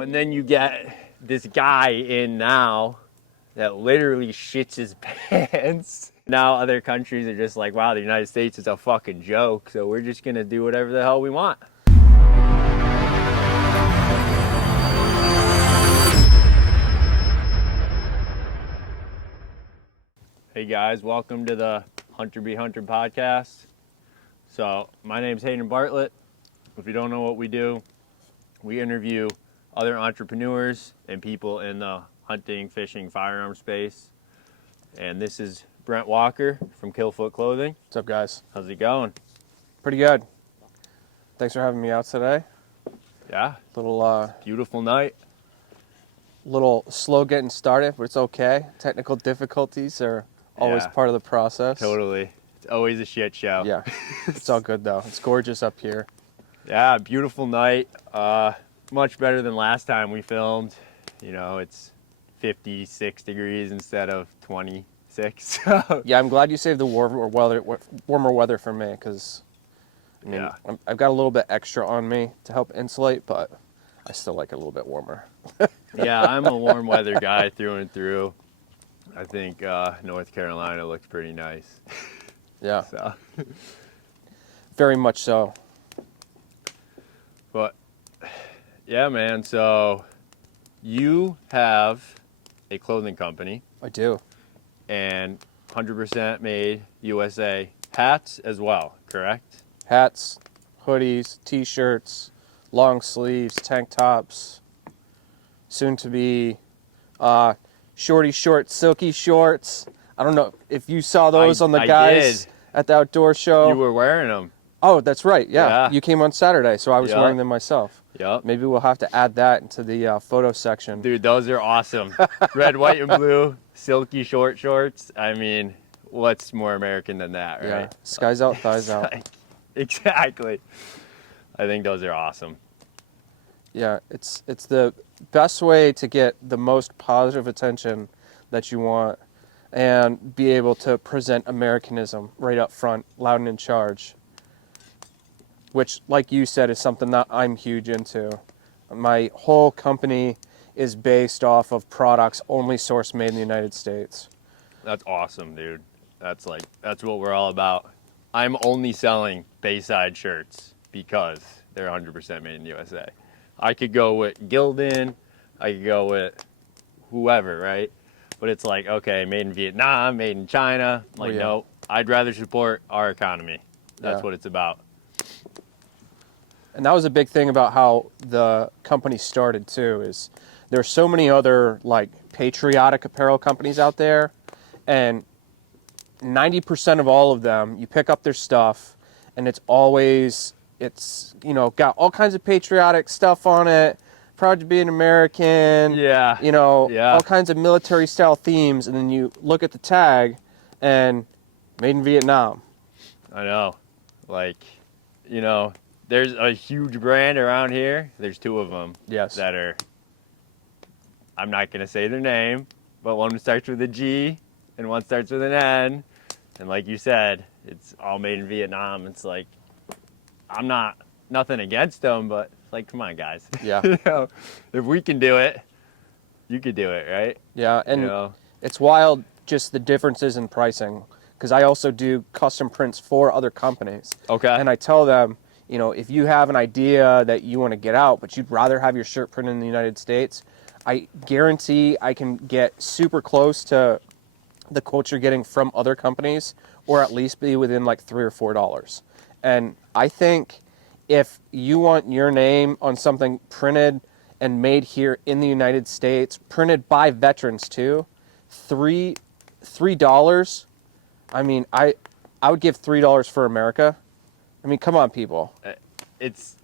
and then you get this guy in now that literally shits his pants. Now other countries are just like, wow, the United States is a fucking joke, so we're just gonna do whatever the hell we want. Hey guys, welcome to the Hunter Be Hunter podcast. So my name's Hayden Bartlett. If you don't know what we do, we interview other entrepreneurs and people in the hunting, fishing, firearm space. And this is Brent Walker from Killfoot Clothing. What's up, guys? How's it going? Pretty good. Thanks for having me out today. Yeah. Beautiful night. Little slow getting started, but it's okay. Technical difficulties are always part of the process. Totally. It's always a shit show. Yeah. It's all good though. It's gorgeous up here. Yeah, beautiful night. Much better than last time we filmed. You know, it's 56 degrees instead of 26. Yeah, I'm glad you saved the warmer weather for me, because I've got a little bit extra on me to help insulate, but I still like it a little bit warmer. Yeah, I'm a warm weather guy through and through. I think North Carolina looks pretty nice. Yeah. So. Very much so. But yeah, man, so you have a clothing company. I do. And 100% made USA hats as well, correct? Hats, hoodies, t-shirts, long sleeves, tank tops, soon to be shorty short, silky shorts. I don't know if you saw those on the guys at the outdoor show. You were wearing them. Oh, that's right. Yeah. You came on Saturday, so I was wearing them myself. Yep. Maybe we'll have to add that into the photo section. Dude, those are awesome. Red, white, and blue, silky short shorts. I mean, what's more American than that, right? Yeah. Skies out, thighs out. Exactly. I think those are awesome. Yeah, it's the best way to get the most positive attention that you want and be able to present Americanism right up front, loud and in charge. Which, like you said, is something that I'm huge into. My whole company is based off of products only sourced made in the United States. That's awesome, dude. That's what we're all about. I'm only selling Bayside shirts because they're 100% made in the USA. I could go with Gildan, I could go with whoever, right? But it's like, okay, made in Vietnam, made in China. Like, no, I'd rather support our economy. That's what it's about. And that was a big thing about how the company started too, is there's so many other like patriotic apparel companies out there, and 90% of all of them, you pick up their stuff and it's got all kinds of patriotic stuff on it, proud to be an American, all kinds of military style themes, and then you look at the tag and made in Vietnam. I know. There's a huge brand around here. There's two of them that are, I'm not going to say their name, but one starts with a G and one starts with an N. And like you said, it's all made in Vietnam. It's like, nothing against them, but it's like, come on, guys. Yeah. If we can do it, you could do it, right? Yeah, and it's wild just the differences in pricing, because I also do custom prints for other companies. Okay. And I tell them, if you have an idea that you want to get out, but you'd rather have your shirt printed in the United States, I guarantee I can get super close to the quotes you're getting from other companies, or at least be within like $3 or $4. And I think if you want your name on something printed and made here in the United States, printed by veterans too, $3. I mean, I would give $3 for America. I mean, come on, people. It's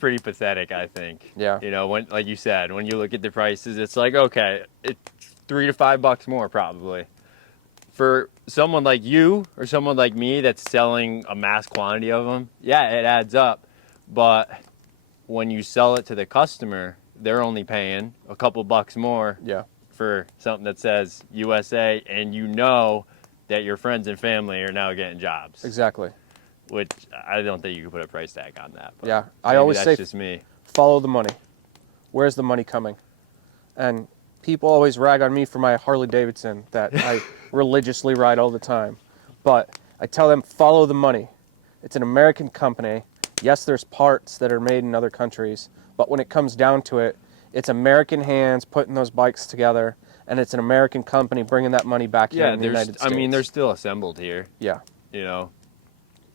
pretty pathetic, I think. Yeah. When, like you said, when you look at the prices, it's like, okay, it's $3 to $5 more probably. For someone like you or someone like me that's selling a mass quantity of them, yeah, it adds up. But when you sell it to the customer, they're only paying a couple bucks more for something that says USA, and that your friends and family are now getting jobs. Exactly. Which I don't think you can put a price tag on that. But yeah, I always say just me. Follow the money. Where's the money coming? And people always rag on me for my Harley Davidson that I religiously ride all the time. But I tell them, follow the money. It's an American company. Yes, there's parts that are made in other countries, but when it comes down to it, it's American hands putting those bikes together, and it's an American company bringing that money back here in the United States. I mean, they're still assembled here. Yeah. You know,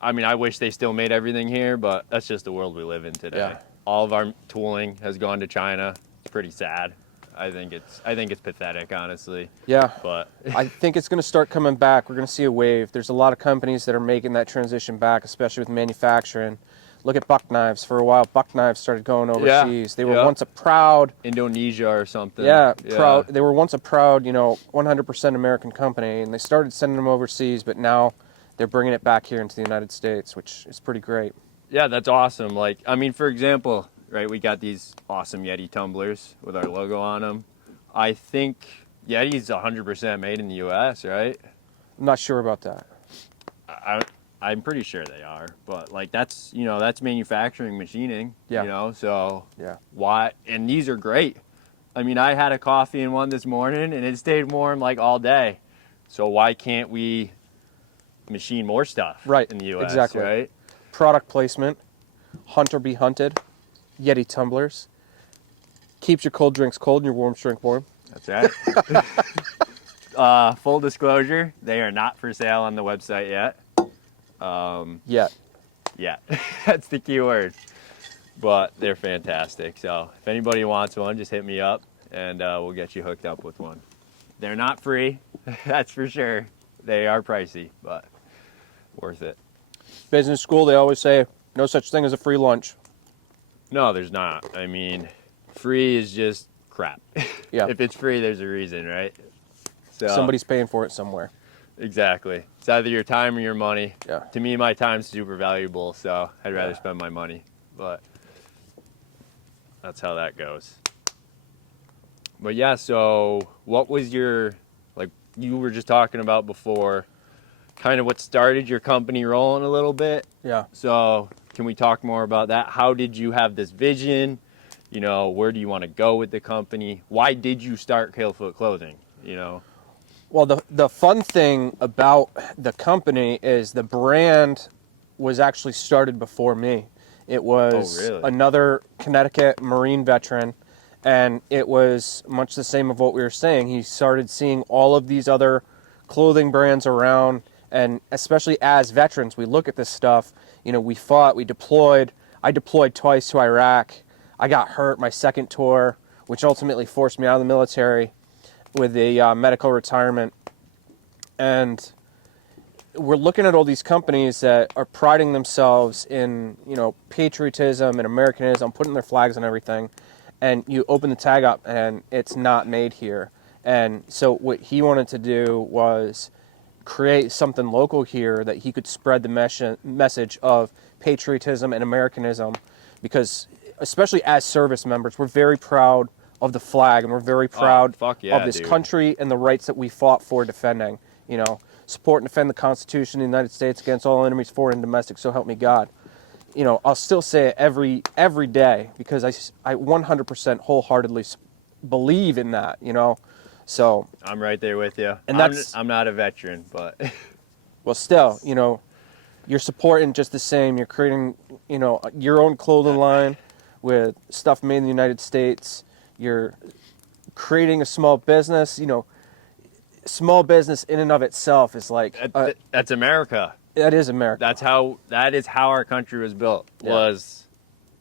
I mean, I wish they still made everything here, but that's just the world we live in today. Yeah. All of our tooling has gone to China. It's pretty sad. I think it's pathetic, honestly. Yeah. But I think it's going to start coming back. We're going to see a wave. There's a lot of companies that are making that transition back, especially with manufacturing. Look at Buck Knives. For a while, Buck Knives started going overseas. They were once a proud Indonesia or something. Proud. They were once a proud, 100% American company, and they started sending them overseas, but now they're bringing it back here into the United States, which is pretty great. Yeah, that's awesome. Like, I mean, for example, right, we got these awesome Yeti tumblers with our logo on them. I think Yeti's 100% made in the U.S., right? I'm not sure about that. I'm pretty sure they are, but like that's manufacturing, machining. Yeah. So Yeah. why? And these are great. I mean, I had a coffee in one this morning, and it stayed warm like all day. So why can't we machine more stuff Right. in the U.S.? Exactly. Right. Product placement, hunt or be hunted, Yeti tumblers. Keeps your cold drinks cold and your warm drink warm. That's right. Full disclosure, they are not for sale on the website yet. Yet. Yeah, that's the key word. But they're fantastic. So if anybody wants one, just hit me up and we'll get you hooked up with one. They're not free, that's for sure. They are pricey, but worth it. Business school, they always say, no such thing as a free lunch. No, there's not. I mean, free is just crap. Yeah. If it's free, there's a reason, right? So, Somebody's paying for it somewhere. Exactly. It's either your time or your money. Yeah. To me, my time's super valuable, so I'd rather spend my money. But that's how that goes. But yeah, so what was your, like you were just talking about before, kind of what started your company rolling a little bit? Yeah. So can we talk more about that? How did you have this vision? Where do you want to go with the company? Why did you start Kalefoot Clothing? Well, the fun thing about the company is the brand was actually started before me. It was another Connecticut Marine veteran, and it was much the same of what we were saying. He started seeing all of these other clothing brands around, and especially as veterans, we look at this stuff. We fought, we deployed. I deployed twice to Iraq. I got hurt my second tour, which ultimately forced me out of the military with a medical retirement. And we're looking at all these companies that are priding themselves in, patriotism and Americanism, putting their flags and everything. And you open the tag up and it's not made here. And so what he wanted to do was create something local here that he could spread the message of patriotism and Americanism, because especially as service members, we're very proud of the flag, and we're very proud of this country and the rights that we fought for defending. Support and defend the Constitution of the United States against all enemies, foreign and domestic, so help me God. I'll still say it every day, because I 100% wholeheartely believe in that, So I'm right there with you. And I'm not a veteran, but well, still, you're supporting just the same. You're creating, your own clothing line with stuff made in the United States. You're creating a small business. Small business in and of itself is like that's America. That is America. That is how our country was built. Yeah. Was,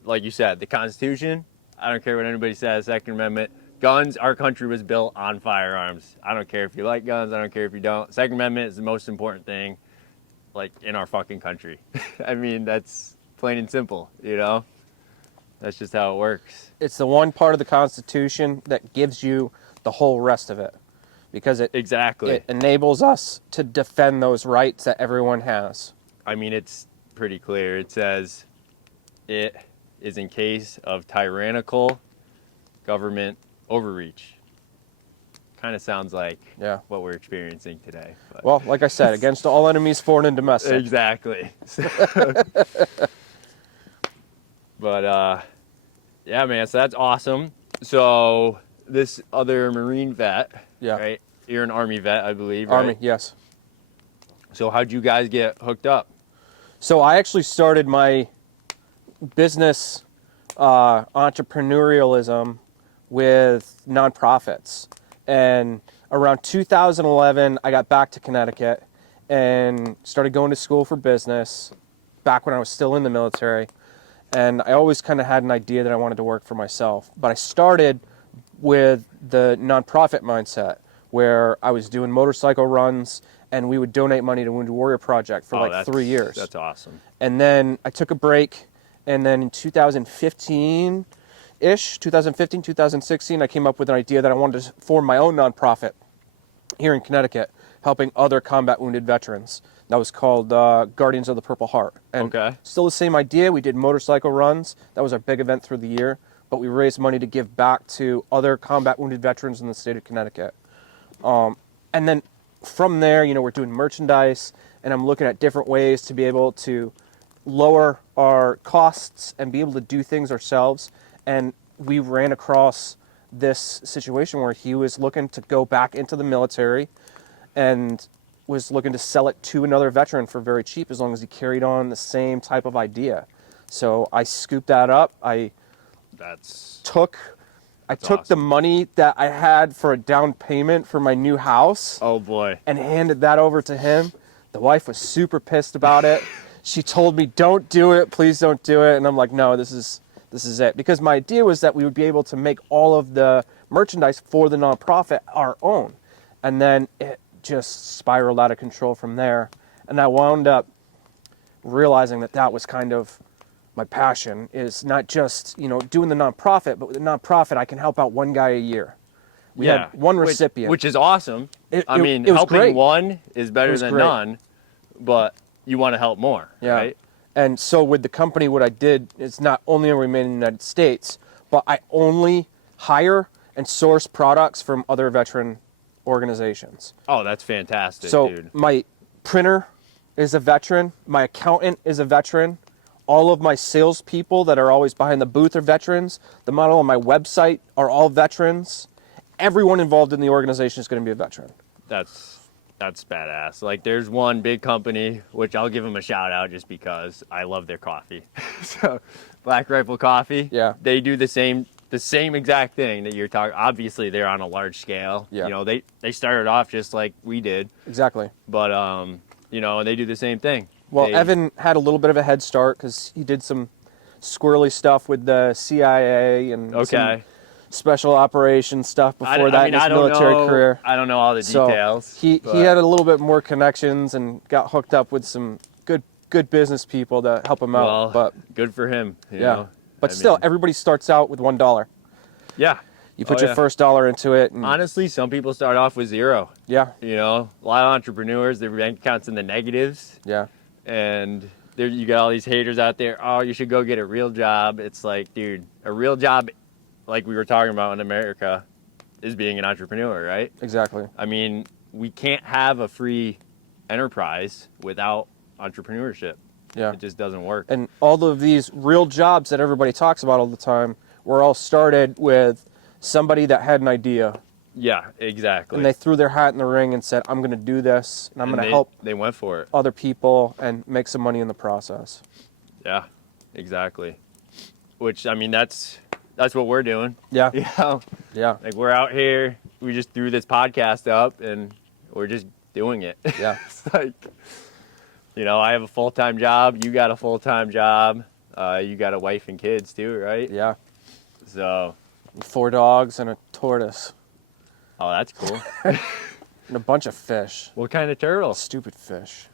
like you said, the Constitution. I don't care what anybody says. Second Amendment. Guns. Our country was built on firearms. I don't care if you like guns. I don't care if you don't. Second Amendment is the most important thing, like, in our fucking country. I mean, that's plain and simple. That's just how it works. It's the one part of the Constitution that gives you the whole rest of it, because it enables us to defend those rights that everyone has. I mean, it's pretty clear. It says it is in case of tyrannical government overreach. Kind of sounds like what we're experiencing today. But. Well, like I said, against all enemies, foreign and domestic. Exactly. But yeah, man, so that's awesome. So this other Marine vet, Yeah. right? You're an Army vet, I believe, Army, right? yes. So how'd you guys get hooked up? So I actually started my business entrepreneurialism with nonprofits. And around 2011, I got back to Connecticut and started going to school for business back when I was still in the military. And I always kind of had an idea that I wanted to work for myself. But I started with the nonprofit mindset where I was doing motorcycle runs and we would donate money to Wounded Warrior Project for like 3 years. That's awesome. And then I took a break, and then in 2015-ish, 2016, I came up with an idea that I wanted to form my own nonprofit here in Connecticut, helping other combat wounded veterans. That was called Guardians of the Purple Heart. And Okay. still the same idea. We did motorcycle runs. That was our big event through the year. But we raised money to give back to other combat wounded veterans in the state of Connecticut. And then from there, we're doing merchandise, and I'm looking at different ways to be able to lower our costs and be able to do things ourselves. And we ran across this situation where he was looking to go back into the military and was looking to sell it to another veteran for very cheap as long as he carried on the same type of idea. So I scooped that up. I took the awesome. money that I had for a down payment for my new house. Oh boy. And handed that over to him. The wife was super pissed about it. She told me, "Don't do it, please don't do it." And I'm like, "No, this is it." Because my idea was that we would be able to make all of the merchandise for the nonprofit our own. And then it just spiraled out of control from there. And I wound up realizing that was kind of my passion, is not just, doing the nonprofit, but with the nonprofit, I can help out one guy a year. We had one recipient. Which is awesome. It helping was great. one is better than great. none, but you want to help more, Yeah. right? And so with the company, what I did is not only remain in the United States, but I only hire and source products from other veteran organizations. Oh, that's fantastic, So dude. my printer is a veteran. My accountant is a veteran. All of my salespeople that are always behind the booth are veterans. The model on my website are all veterans. Everyone involved in the organization is going to be a veteran. That's badass. Like, there's one big company, which I'll give them a shout out just because I love their coffee. So, Black Rifle Coffee. Yeah. They do the same exact thing that you're talking. Obviously, they're on a large scale. Yeah. They started off just like we did. Exactly. But they do the same thing. Well, Evan had a little bit of a head start because he did some squirrely stuff with the CIA and some special operations stuff before in his military career. I don't know all the details. So he had a little bit more connections and got hooked up with some good business people to help him out. But good for him. You yeah. know? But still, everybody starts out with $1. Yeah. You put your first dollar into it. And honestly, some people start off with $0. Yeah. A lot of entrepreneurs, their bank account's in the negatives. Yeah. And you got all these haters out there. Oh, you should go get a real job. It's like, dude, a real job, like we were talking about in America, is being an entrepreneur, right? Exactly. I mean, we can't have a free enterprise without entrepreneurship. Yeah. It just doesn't work. And all of these real jobs that everybody talks about all the time were all started with somebody that had an idea. Yeah, exactly. And they threw their hat in the ring and said, "I'm going to do this, and I'm going to help." They went for it. Other people and make some money in the process. Yeah, exactly. Which, I mean, that's what we're doing. Yeah. Yeah. Like, we're out here. We just threw this podcast up, and we're just doing it. Yeah. It's like, I have a full-time job. You got a full-time job. You got a wife and kids too, right? Yeah. So. 4 dogs and a tortoise. Oh, that's cool. And a bunch of fish. What kind of turtle? Stupid fish.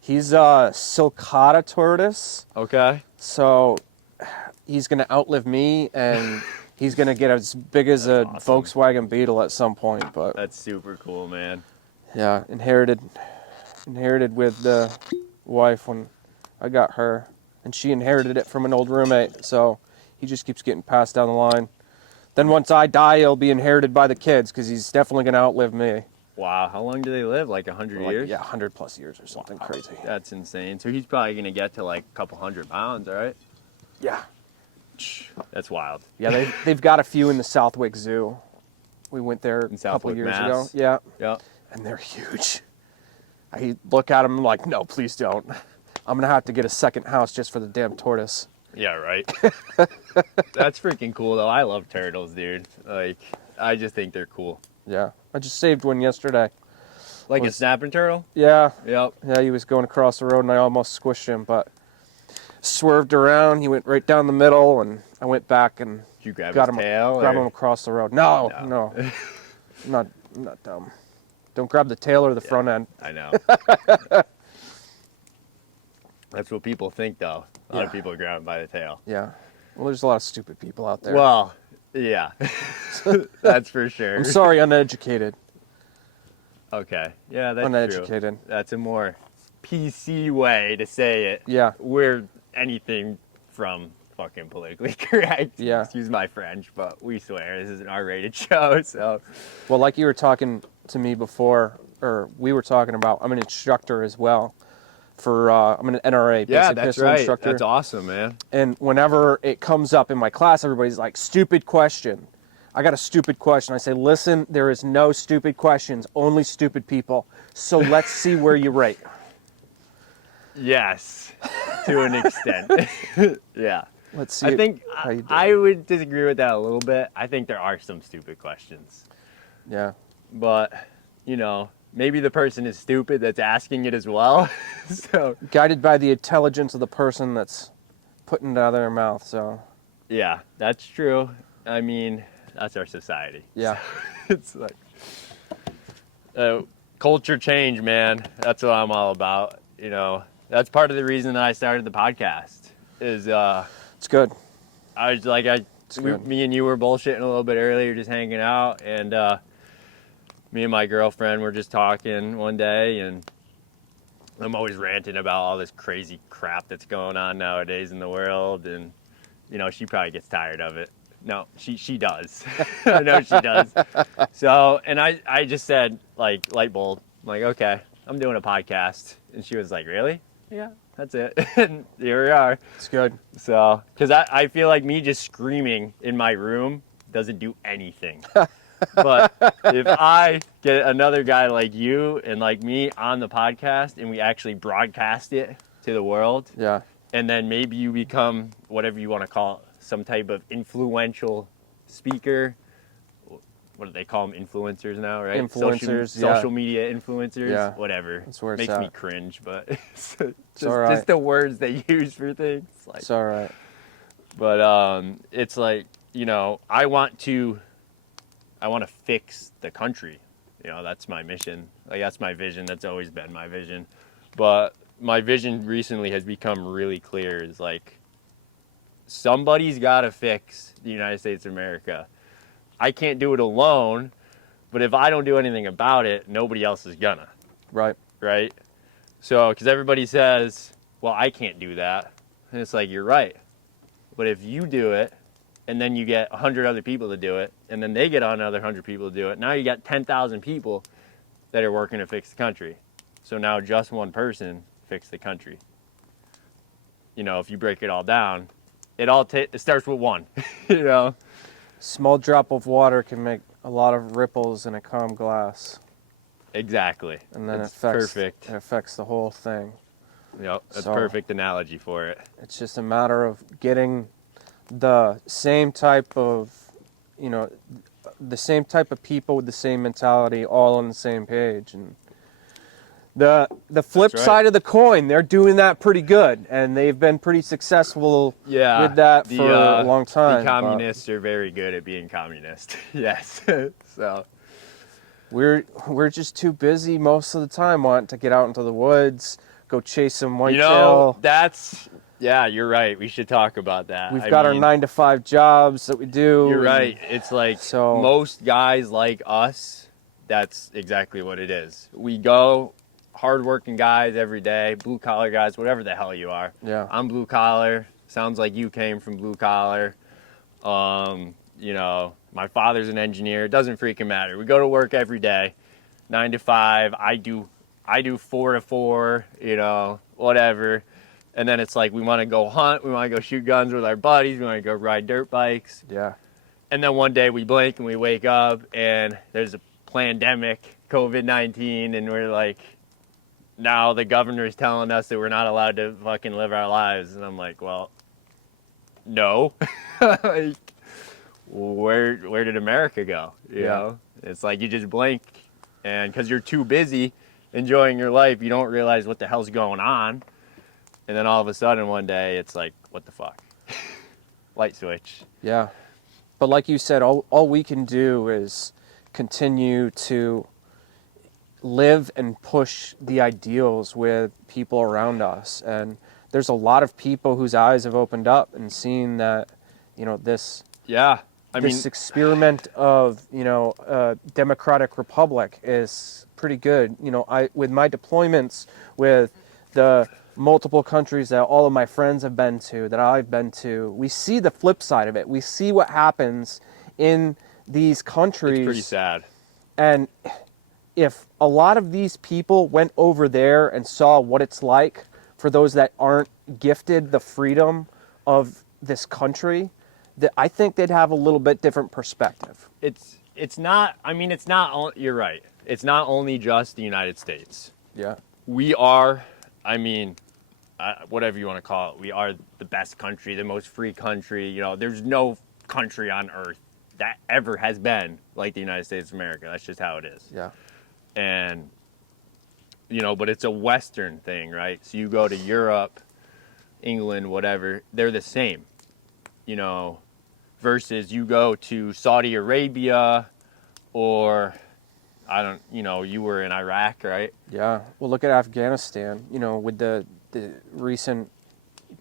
He's a sulcata tortoise. Okay. So he's going to outlive me, and he's going to get as big as a awesome Volkswagen Beetle at some point. But that's super cool, man. Yeah, inherited with the wife when I got her, and she inherited it from an old roommate. So he just keeps getting passed down the line. Then once I die, he'll be inherited by the kids because he's definitely going to outlive me. Wow, how long do they live? Like 100 years? Yeah, 100+ years or something crazy. That's insane. So he's probably going to get to like a couple 100 pounds, right? Yeah. That's wild. Yeah, they've got a few in the Southwick Zoo. We went there In a couple Southwick, years Mass. ago. Yeah, Yeah. and they're huge. I look at them like, no, please don't. I'm gonna have to get a second house just for the damn tortoise. Yeah, right. That's freaking cool, though. I love turtles, dude. Like, I just think they're cool. Yeah, I just saved one yesterday. Like a snapping turtle? Yeah, Yep. yeah, he was going across the road and I almost squished him, but swerved around. He went right down the middle, and I went back and Did you grab got his him, tail? grab or- him across the road. No. I'm not dumb. Don't grab the tail or the front end. I know. That's what people think, though. A lot of Yeah. people grab him by the tail. Yeah. Well, there's a lot of stupid people out there. Well, yeah. That's for sure. I'm sorry, uneducated. Okay. Yeah, that's Uneducated. true. That's a more PC way to say it. Yeah. We're anything from fucking politically correct. Yeah. Excuse my French, but we swear this is an R-rated show, so. Well, like you were talking to me before, or we were talking about, I'm an instructor as well. I'm an NRA, Yeah, basic that's pistol right. instructor. That's awesome, man. And whenever it comes up in my class, everybody's like, stupid question. I got a stupid question. I say, listen, there is no stupid questions, only stupid people. So let's see where you rate. Yes, to an extent. Yeah. Let's see I think how you do. I would disagree with that a little bit. I think there are some stupid questions. Yeah. But, maybe the person is stupid that's asking it as well. So, Guided by the intelligence of the person that's putting it out of their mouth, so. yeah, that's true. I mean, that's our society. Yeah. It's like culture change, man. That's what I'm all about. That's part of the reason that I started the podcast is It's good. I was like, good. me and you were bullshitting a little bit earlier, just hanging out, and me and my girlfriend were just talking one day, and I'm always ranting about all this crazy crap that's going on nowadays in the world, and she probably gets tired of it. No, she does. I know she does. So, and I just said, like, light bulb, I'm like, okay, I'm doing a podcast, and she was like, really? Yeah, that's it. And here we are. It's good. So, because I feel like me just screaming in my room doesn't do anything. But if I get another guy like you and like me on the podcast and we actually broadcast it to the world, Yeah. and then maybe you become whatever you want to call it, some type of influential speaker. What do they call them? Influencers now, right? Influencers, social media influencers, Yeah. whatever. That's where it's Makes me at. cringe, but it's all right. just the words they use for things. Like, It's all right. but it's like, I want to fix the country. That's my mission. Like, that's my vision. That's always been my vision. But my vision recently has become really clear. Is like, somebody's got to fix the United States of America. I can't do it alone, but if I don't do anything about it, nobody else is gonna. Right. Right? So, because everybody says, well, I can't do that. And it's like, you're right. But if you do it, and then you get 100 other people to do it, and then they get another 100 people to do it, now you got 10,000 people that are working to fix the country. So now just one person fixed the country. If you break it all down, it starts with one, Small drop of water can make a lot of ripples in a calm glass. Exactly. And then it's it affects the whole thing. Yep, that's So- perfect analogy for it. It's just a matter of getting the same type of, the same type of people with the same mentality all on the same page. And the flip That's right. side of the coin, they're doing that pretty good, and they've been pretty successful Yeah, with that for a long time. The but communists are very good at being communist. Yes. So, we're just too busy most of the time wanting to get out into the woods, go chase some whitetail. Yeah, you're right. We should talk about that. We've got our 9-to-5 jobs that we do. You're and- right. It's like So- most guys like us, that's exactly what it is. We go hardworking guys every day, blue collar guys, whatever the hell you are. Yeah. I'm blue collar. Sounds like you came from blue collar. My father's an engineer. It doesn't freaking matter. We go to work every day, 9 to 5. I do 4 to 4, whatever. And then it's like we want to go hunt, we want to go shoot guns with our buddies, we want to go ride dirt bikes. Yeah. And then one day we blink and we wake up and there's a pandemic, COVID-19, and we're like, now the governor is telling us that we're not allowed to fucking live our lives. And I'm like, well, no. Like, where did America go? You know? It's like you just blink, and because you're too busy enjoying your life, you don't realize what the hell's going on. And then all of a sudden one day it's like, what the fuck? Light switch. Yeah. But like you said, all we can do is continue to live and push the ideals with people around us. And there's a lot of people whose eyes have opened up and seen that, this experiment of, a democratic republic is pretty good. With my deployments with the multiple countries that all of my friends have been to, that I've been to, we see the flip side of it. We see what happens in these countries. It's pretty sad. And if a lot of these people went over there and saw what it's like for those that aren't gifted the freedom of this country, that I think they'd have a little bit different perspective. It's not, you're right. It's not only just the United States. Yeah. We are, whatever you want to call it, we are the best country, the most free country. There's no country on earth that ever has been like the United States of America. That's just how it is. Yeah. And, but it's a Western thing, right? So you go to Europe, England, whatever, they're the same, versus you go to Saudi Arabia or, you were in Iraq, right? Yeah. Well, look at Afghanistan, with the recent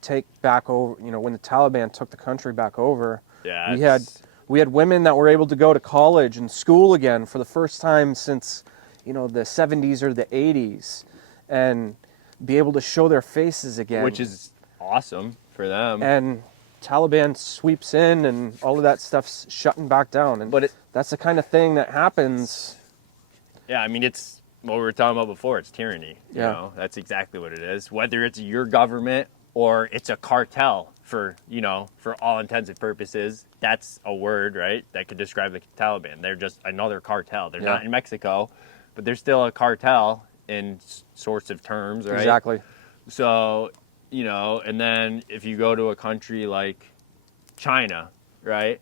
take back over, when the Taliban took the country back over. Yeah. We had women that were able to go to college and school again for the first time since, the 70s or the 80s, and be able to show their faces again. Which is awesome for them. And Taliban sweeps in and all of that stuff's shutting back down. And that's the kind of thing that happens. Yeah, it's what we were talking about before. It's tyranny. That's exactly what it is. Whether it's your government or it's a cartel for all intents and purposes, that's a word, right? That could describe the Taliban. They're just another cartel. They're not in Mexico, but they're still a cartel in sorts of terms, right? Exactly. So, and then if you go to a country like China, right?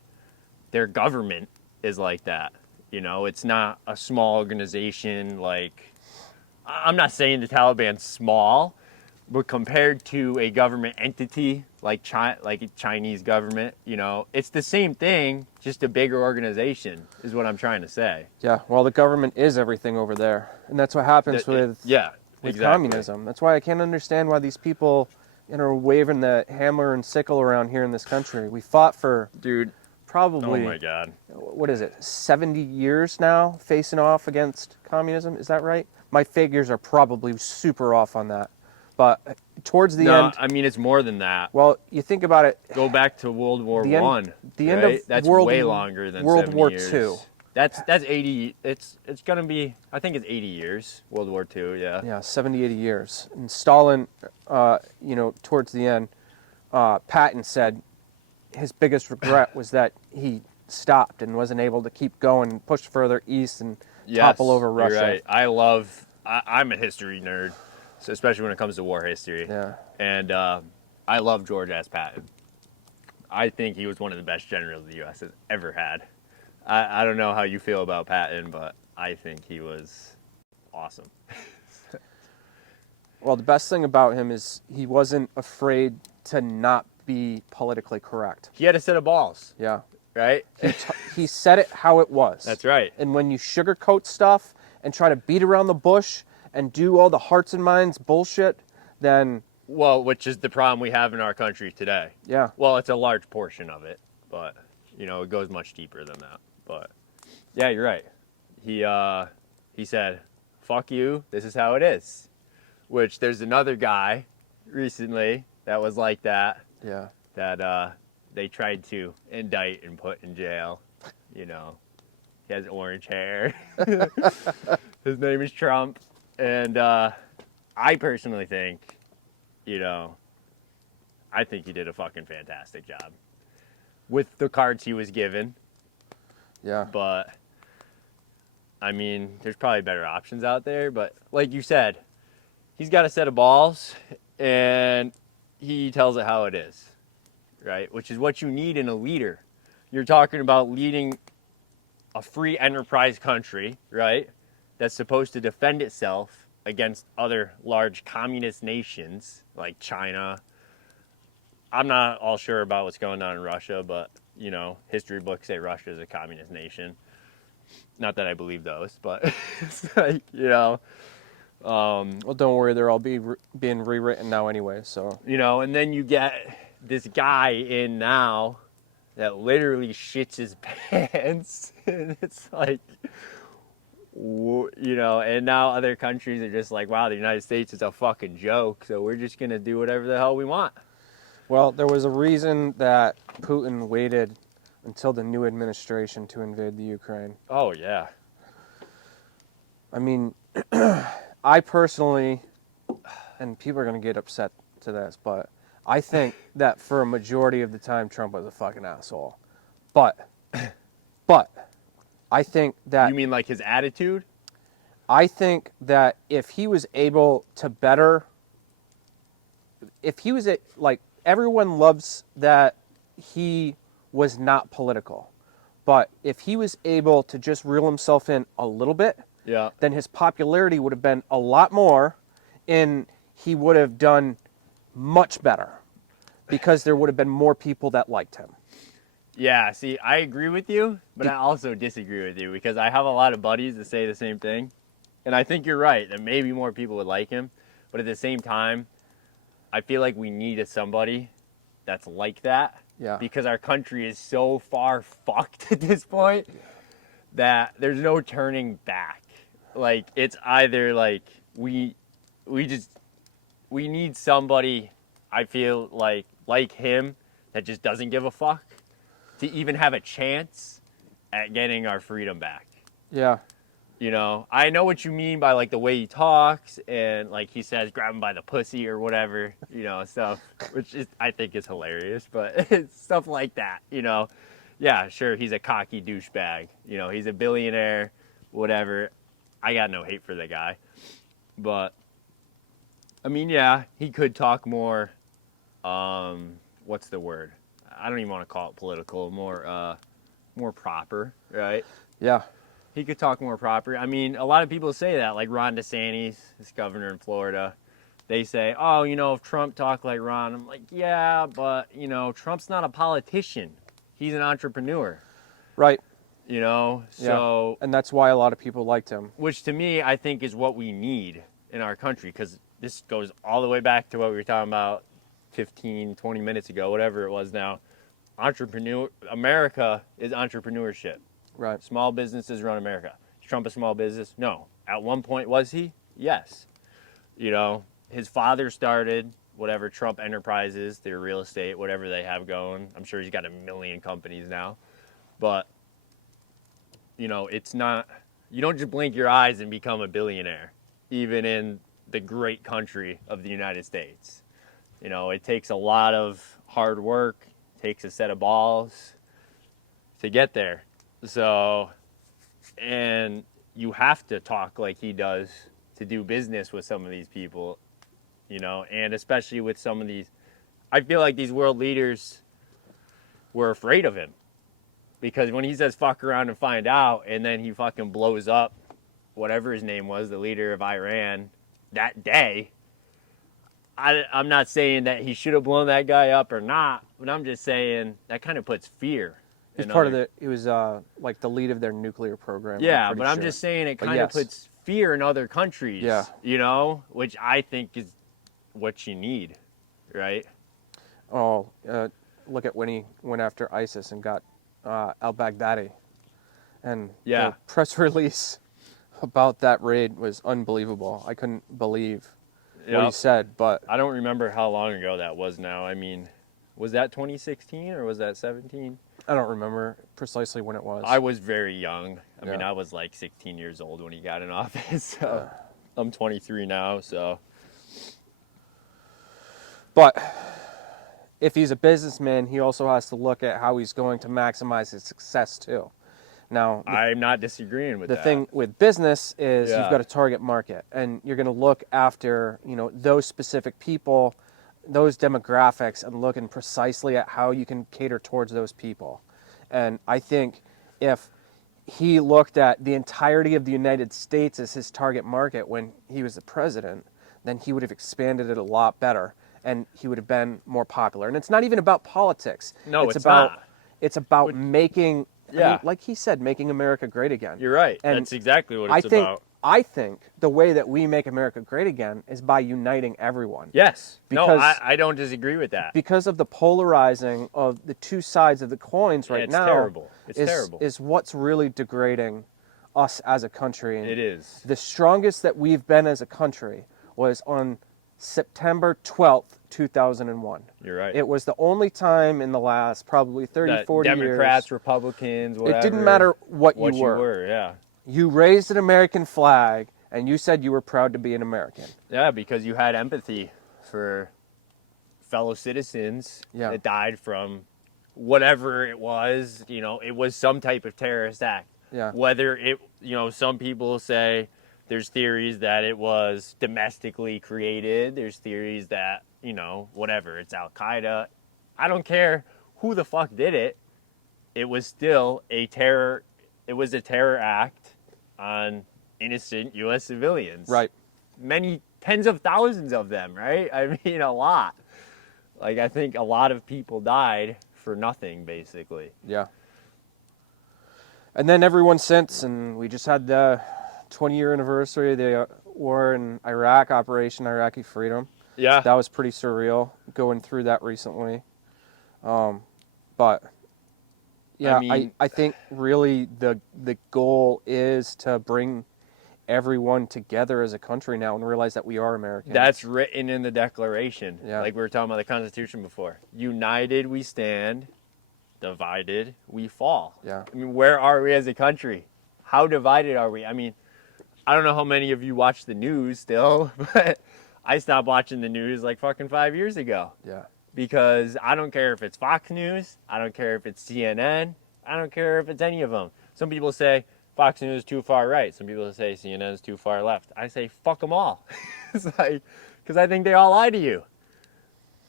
Their government is like that. It's not a small organization. Like, I'm not saying the Taliban's small, but compared to a government entity like a Chinese government, it's the same thing, just a bigger organization, is what I'm trying to say. Yeah, well, the government is everything over there, and that's what happens with exactly. communism. That's why I can't understand why these people, waving the hammer and sickle around here in this country. We fought for, probably, oh my God, what is it, 70 years now, facing off against communism. Is that right? My figures are probably super off on that. But towards the end... it's more than that. Well, you think about it... Go back to World War One. The end of That's way longer than World 70 War years. II. That's 80... It's going to be... I think it's 80 years, World War II, yeah. Yeah, 70, 80 years. And Stalin, towards the end, Patton said his biggest regret was that he stopped and wasn't able to keep going and push further east and topple over Russia. You're right. I'm a history nerd. So especially when it comes to war history. Yeah. And I love George S. Patton. I think he was one of the best generals the U.S. has ever had. I don't know how you feel about Patton, but I think he was awesome. Well, the best thing about him is he wasn't afraid to not be politically correct. He had a set of balls. Yeah. Right? He said it how it was. That's right. And when you sugarcoat stuff and try to beat around the bush and do all the hearts and minds bullshit, then... Well, which is the problem we have in our country today. Yeah. Well, it's a large portion of it, but, it goes much deeper than that. But, yeah, you're right. He said, fuck you, this is how it is. Which there's another guy recently that was like that. Yeah. That they tried to indict and put in jail. He has orange hair. His name is Trump. And I personally think, I think he did a fucking fantastic job with the cards he was given. Yeah. But I mean, there's probably better options out there. But like you said, he's got a set of balls, and he tells it how it is, right? Which is what you need in a leader. You're talking about leading a free enterprise country, right? That's supposed to defend itself against other large communist nations like China. I'm not all sure about what's going on in Russia, but you know, history books say Russia is a communist nation. Not that I believe those, but it's like, you know, Well, don't worry, they're all being rewritten now anyway. So you know, and then you get this guy in now that literally shits his pants, and it's like, you know, and now other countries are just like, wow, the United States is a fucking joke, so we're just gonna do whatever the hell we want. well, there was a reason that Putin waited until the new administration to invade the Ukraine. Oh yeah, I mean, I personally, and people are going to get upset to this, but I think that for a majority of the time, Trump was a fucking asshole. But I think that you mean like his attitude? if he was able to if he was like, everyone loves that he was not political, but if he was able to just reel himself in a little bit, Yeah. then his popularity would have been a lot more, and he would have done much better because there would have been more people that liked him. Yeah, see, I agree with you, but I also disagree with you because I have a lot of buddies that say the same thing. And I think you're right that maybe more people would like him. But at the same time, I feel like we need somebody that's like that. Yeah. Because our country is so far fucked at this point that there's no turning back. Like, it's either like we need somebody, I feel like him, that just doesn't give a fuck to even have a chance at getting our freedom back. Yeah. You know, I know what you mean by like the way he talks and like he says grab him by the pussy or whatever, you know, stuff, which is, I think is hilarious, but it's stuff like that, you know. Yeah, sure, he's a cocky douchebag. You know, he's a billionaire, whatever. I got no hate for the guy. But I mean, yeah, he could talk more what's the word? I don't even want to call it political, more proper, right? Yeah. He could talk more proper. I mean, a lot of people say that, like Ron DeSantis, this governor in Florida. They say, oh, you know, if Trump talked like Ron, I'm like, yeah, but, you know, Trump's not a politician. He's an entrepreneur, Right. you know? So, yeah. And that's why a lot of people liked him. which to me, I think is what we need in our country, because this goes all the way back to what we were talking about 15, 20 minutes ago, whatever it was now. America is entrepreneurship. Right. Small businesses run America. Is Trump a small business? No. At one point, was he? Yes. You know, his father started whatever Trump Enterprises, their real estate, whatever they have going. I'm sure he's got a million companies now. But, you know, it's not, you don't just blink your eyes and become a billionaire, even in the great country of the United States. You know, it takes a lot of hard work, takes a set of balls to get there. So, and you have to talk like he does to do business with some of these people, you know, and especially with some of these, I feel like these world leaders were afraid of him because when he says fuck around and find out, and then he fucking blows up whatever his name was, the leader of Iran, that day, I'm not saying that he should have blown that guy up or not, but I'm just saying that kind of puts fear. He was like the lead of their nuclear program. Yeah, but I'm just saying it kind of puts fear in other countries. Yeah. You know, which I think is what you need, right? Oh, look at when he went after ISIS and got al-Baghdadi. And Yeah. the press release about that raid was unbelievable. I couldn't believe what he said, but I don't remember how long ago that was now. I mean, was that 2016 or was that 17? I don't remember precisely when it was. I was very young. I mean, Yeah. I was like 16 years old when he got in office. So I'm 23 now, so. But if he's a businessman, he also has to look at how he's going to maximize his success too. Now, I'm not disagreeing with the that. thing with business is Yeah. you've got a target market, and you're going to look after, those specific people, those demographics, and looking precisely at how you can cater towards those people. And I think if he looked at the entirety of the United States as his target market when he was the president, then he would have expanded it a lot better, and he would have been more popular. And it's not even about politics. No, it's about not. it's about making, Yeah. like he said, making America great again. You're right. And That's exactly what I it's think about. I think the way that we make America great again is by uniting everyone. Yes. No, Because- I don't disagree with that. Because of the polarizing of the two sides of the coins right it's now, terrible. It's terrible. is what's really degrading us as a country. And It is. the strongest that we've been as a country was on September 12th, 2001. You're right. It was the only time in the last probably 30, That 40 Democrats, years. Republicans, whatever. It didn't matter what what you were. Yeah. You raised an American flag and you said you were proud to be an American. Yeah, because you had empathy for fellow citizens Yeah. that died from whatever it was. It was some type of terrorist act. Yeah. Whether it, some people say there's theories that it was domestically created. There's theories that, whatever, it's Al Qaeda. I don't care who the fuck did it. It was still a terror act on innocent U.S. civilians. Right. Many tens of thousands of them, right? I mean, a lot. Like, I think a lot of people died for nothing, basically. Yeah. And then everyone since, and we just had the 20-year anniversary of the war in Iraq, Operation Iraqi Freedom. Yeah. That was pretty surreal, going through that recently. But yeah, I mean- I think really the goal is to bring everyone together as a country now and realize that we are Americans. That's written in the Declaration. Yeah. Like we were talking about the Constitution before. United we stand, divided we fall. Yeah. I mean, where are we as a country? How divided are we? I mean, I don't know how many of you watch the news still, but I stopped watching the news like fucking 5 years ago. Yeah. Because I don't care if it's Fox News, I don't care if it's CNN, I don't care if it's any of them. Some people say Fox News is too far right. Some people say CNN is too far left. I say fuck them all. It's like, because I think they all lie to you.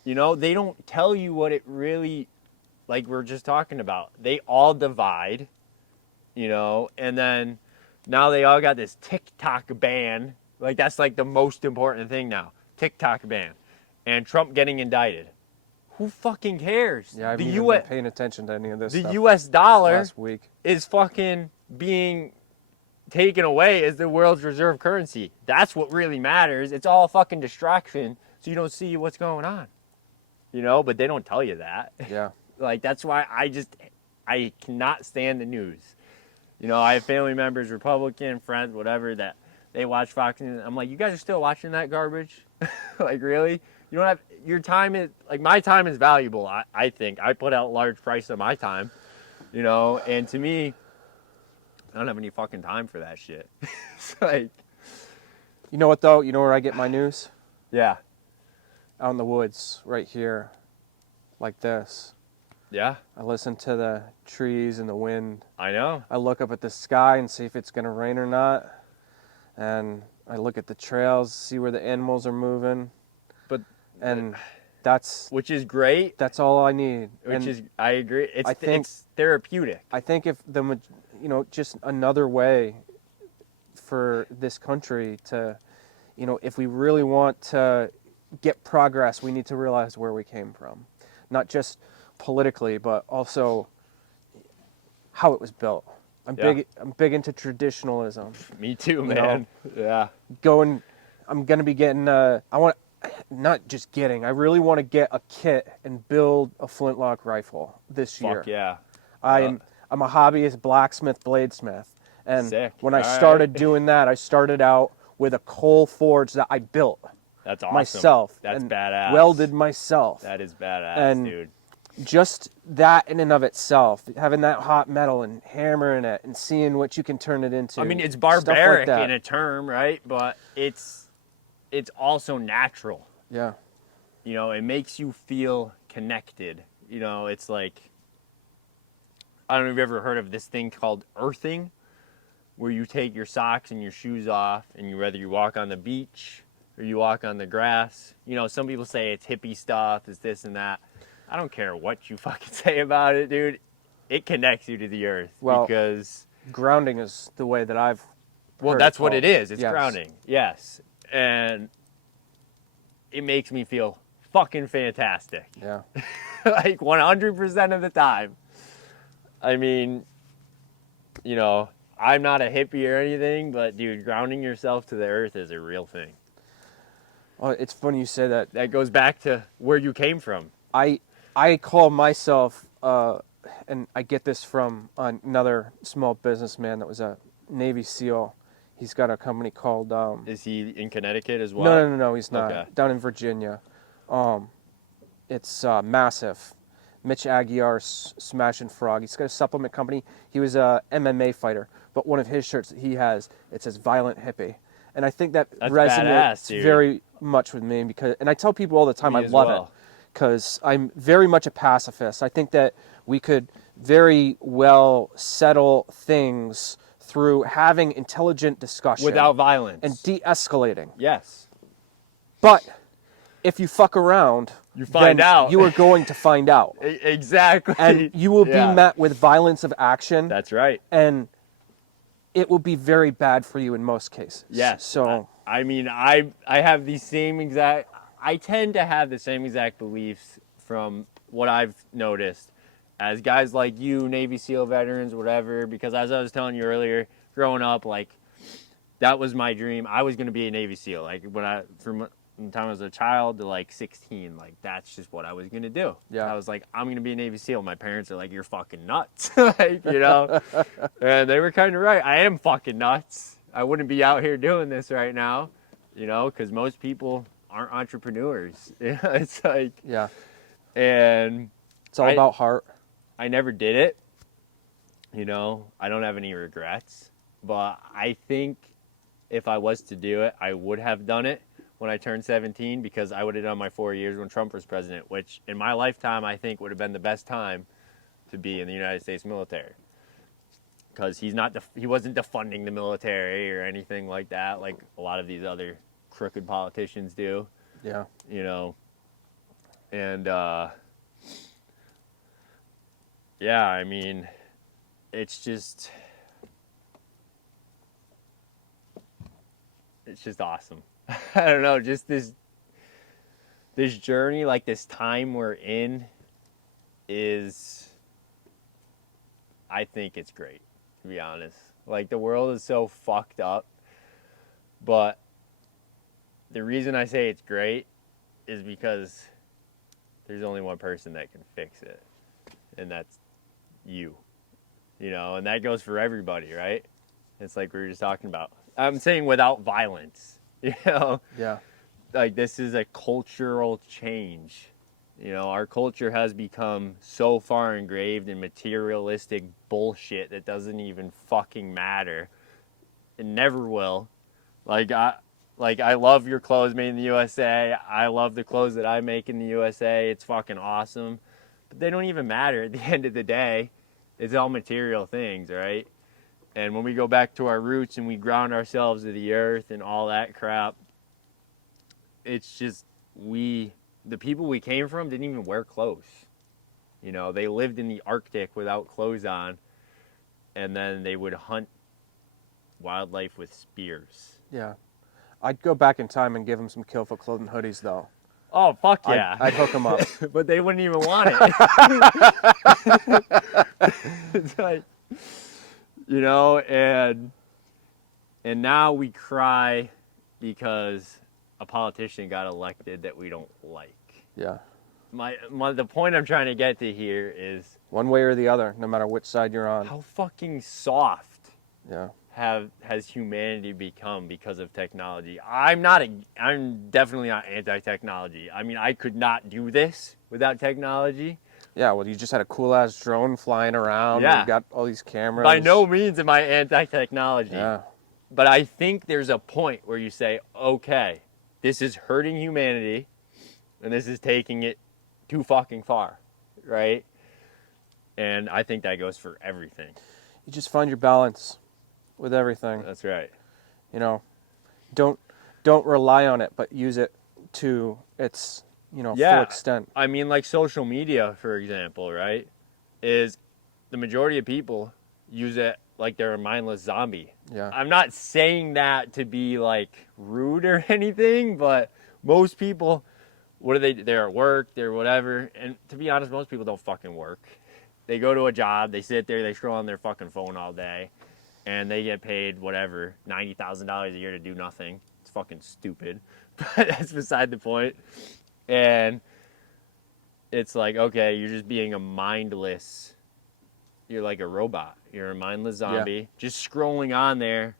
They don't tell you what it really, like we're just talking about. They all divide, and then now they all got this TikTok ban. Like that's like the most important thing now. TikTok ban. And Trump getting indicted. Who fucking cares? Yeah, I haven't the even been paying attention to any of this the stuff U.S. dollar last week. is fucking being taken away as the world's reserve currency. That's what really matters. It's all a fucking distraction, so you don't see what's going on. But they don't tell you that. Yeah. Like that's why I cannot stand the news. I have family members, Republican friends, whatever, that they watch Fox News. I'm like, you guys are still watching that garbage? Like really? You don't have your time is like my time is valuable. I think I put out a large price on my time, and to me, I don't have any fucking time for that shit. It's like, You know what though? You know where I get my news? yeah, Out in the woods, right here, like this. yeah, I listen to the trees and the wind. I know. I look up at the sky and see if it's going to rain or not. And I look at the trails, see where the animals are moving. And that's Great. that's all I need. I agree. I think- It's therapeutic. I think if just another way for this country to, if we really want to get progress, we need to realize where we came from, not just politically, but also how it was built. I'm big into traditionalism. Me too, know? man. Yeah. I'm gonna be getting. I really want to get a kit and build a flintlock rifle this year. Fuck yeah. I'm a hobbyist blacksmith, bladesmith, and Sick. when I All started right. doing that, I started out with a coal forge that I built That's awesome. myself. That's and badass. Welded myself. That is badass, And dude. Just that in and of itself, having that hot metal and hammering it and seeing what you can turn it into. I mean, it's stuff like barbaric that. in a term, right? But it's also natural. Yeah. It makes you feel connected. You know, it's like, I don't know if you've ever heard of this thing called earthing, where you take your socks and your shoes off, and whether you walk on the beach or you walk on the grass. You know, some people say it's hippie stuff, it's this and that. I don't care what you fucking say about it, dude. It connects you to the earth Well, because... grounding is the way that I've Well, heard that's it what it called. is. It's Yes. grounding. Yes. And it makes me feel fucking fantastic. Yeah. Like 100% of the time. I mean, you know, I'm not a hippie or anything, but dude, grounding yourself to the earth is a real thing. Well, it's funny you say that. That goes back to where you came from. I call myself, and I get this from another small businessman that was a Navy SEAL. He's got a company called. Is he in Connecticut as well? No, he's not. Okay. Down in Virginia. It's massive. Mitch Aguiar's Smash and Frog. He's got a supplement company. He was a MMA fighter, but one of his shirts that he has, it says "Violent Hippie," and I think that That's resonates badass, dude. very much with me because, and I tell people all the time, Me I as love well. it because I'm very much a pacifist. I think that we could very well settle things through having intelligent discussion Without violence. and de-escalating. Yes. But if you fuck around, You find then out. you are going to find out. Exactly. And you will Yeah. be met with violence of action. That's right. And it will be very bad for you in most cases. Yes. So I mean, I have the same exact... I tend to have the same exact beliefs from what I've noticed as guys like you, Navy SEAL veterans, whatever, because as I was telling you earlier, growing up, like, that was my dream. I was going to be a Navy SEAL. Like, from the time I was a child to, like, 16, like, that's just what I was going to do. Yeah. I was like, I'm going to be a Navy SEAL. My parents are like, you're fucking nuts. Like, you know? And they were kind of right. I am fucking nuts. I wouldn't be out here doing this right now, you know, because most people aren't entrepreneurs. It's like... yeah, And it's all about heart. I never did it. You know, I don't have any regrets. But I think if I was to do it, I would have done it when I turned 17 because I would have done my 4 years when Trump was president, which in my lifetime I think would have been the best time to be in the United States military. Because he wasn't defunding the military or anything like that, like a lot of these other crooked politicians do. Yeah. You know, and yeah, I mean, it's just awesome. I don't know, just this journey, like this time we're in is, I think it's great, to be honest. Like, the world is so fucked up, but the reason I say it's great is because there's only one person that can fix it, and that's you. You know, and that goes for everybody, right? It's like we were just talking about. I'm saying without violence, you know? Yeah. Like, this is a cultural change. You know, our culture has become so far engraved in materialistic bullshit that doesn't even fucking matter. It never will. Like, I love your clothes made in the USA. I love the clothes that I make in the USA. It's fucking awesome. But they don't even matter at the end of the day. It's all material things, right? And when we go back to our roots and we ground ourselves to the earth and all that crap, it's just the people we came from didn't even wear clothes. You know, they lived in the Arctic without clothes on, and then they would hunt wildlife with spears. Yeah. I'd go back in time and give them some Kill for Clothing hoodies, though. Oh, fuck yeah. I'd hook them up. But they wouldn't even want it. It's like, you know, and now we cry because a politician got elected that we don't like. Yeah. The point I'm trying to get to here is One way or the other, no matter which side you're on. how fucking soft Yeah. has humanity become because of technology. I'm definitely not anti-technology. I mean, I could not do this without technology. Yeah, well, you just had a cool-ass drone flying around. Yeah. You got all these cameras. By no means am I anti-technology. Yeah. But I think there's a point where you say, okay, this is hurting humanity, and this is taking it too fucking far, right? And I think that goes for everything. You just find your balance with everything. That's right. You know, don't rely on it, but use it to its full extent. I mean, like social media, for example, right? Is the majority of people use it like they're a mindless zombie. Yeah. I'm not saying that to be like rude or anything, but most people, what do they? They're at work, they're whatever, and to be honest, most people don't fucking work. They go to a job, they sit there, they scroll on their fucking phone all day, and they get paid whatever $90,000 a year to do nothing. It's fucking stupid, but that's beside the point. And it's like, okay, you're just being a mindless. You're like a robot. You're a mindless zombie, just scrolling on there.